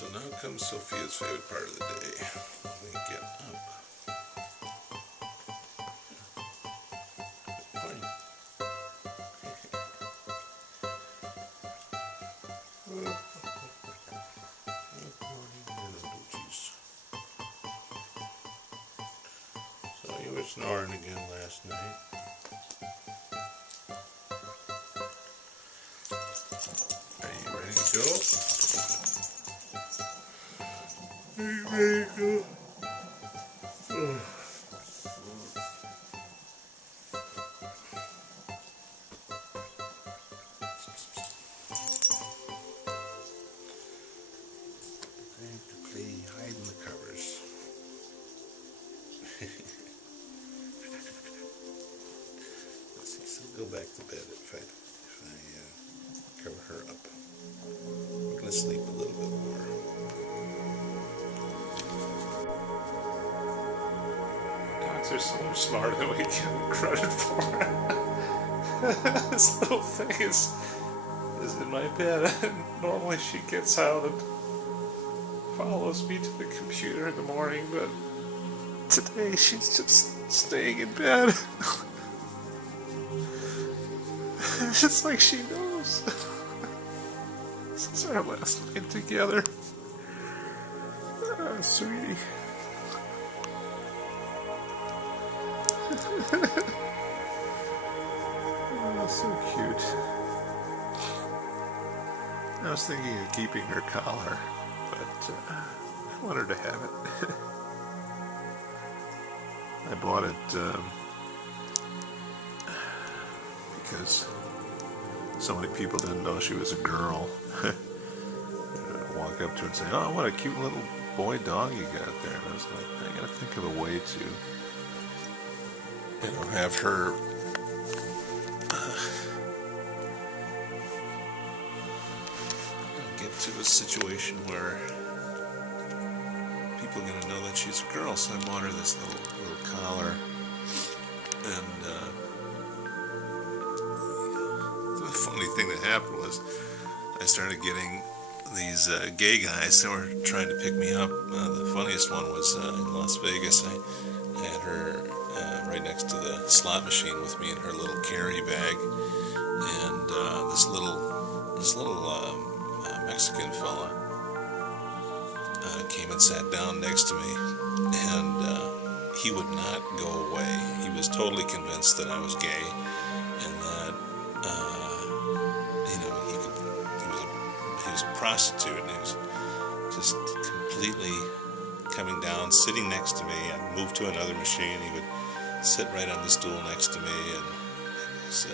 So now comes Sophia's favorite part of the day. We get up. Good morning. Good morning, little doochies. So you were snoring again last night. Are you ready to go? Are you ready to go? Time to play hide in the covers. Let's see, so go back to bed if I cover her up. We're going to sleep a little bit more. Dogs are so much smarter than we give them credit for. This little thing is in my bed, and normally she gets out and follows me to the computer in the morning, but today she's just staying in bed. It's like she knows. This is our last night together. Oh, sweetie. Oh, so cute. I was thinking of keeping her collar, but I want her to have it. I bought it because so many people didn't know she was a girl. Walk up to her and say, "Oh, what a cute little boy dog you got there." And I was like, I gotta think of a way to, have her get to a situation where people are gonna know that she's a girl. So I bought her this little collar, and the funny thing that happened was I started getting these gay guys that were trying to pick me up. The funniest one was in Las Vegas. I had her right next to the slot machine with me in her little carry bag, and this little Mexican fella came and sat down next to me, and he would not go away. He was totally convinced that I was gay, and that he was a prostitute, and he was just completely coming down, sitting next to me. I'd move to another machine, he would sit right on the stool next to me, and he was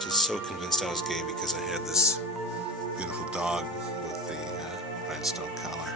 just so convinced I was gay because I had this beautiful dog with the rhinestone collar.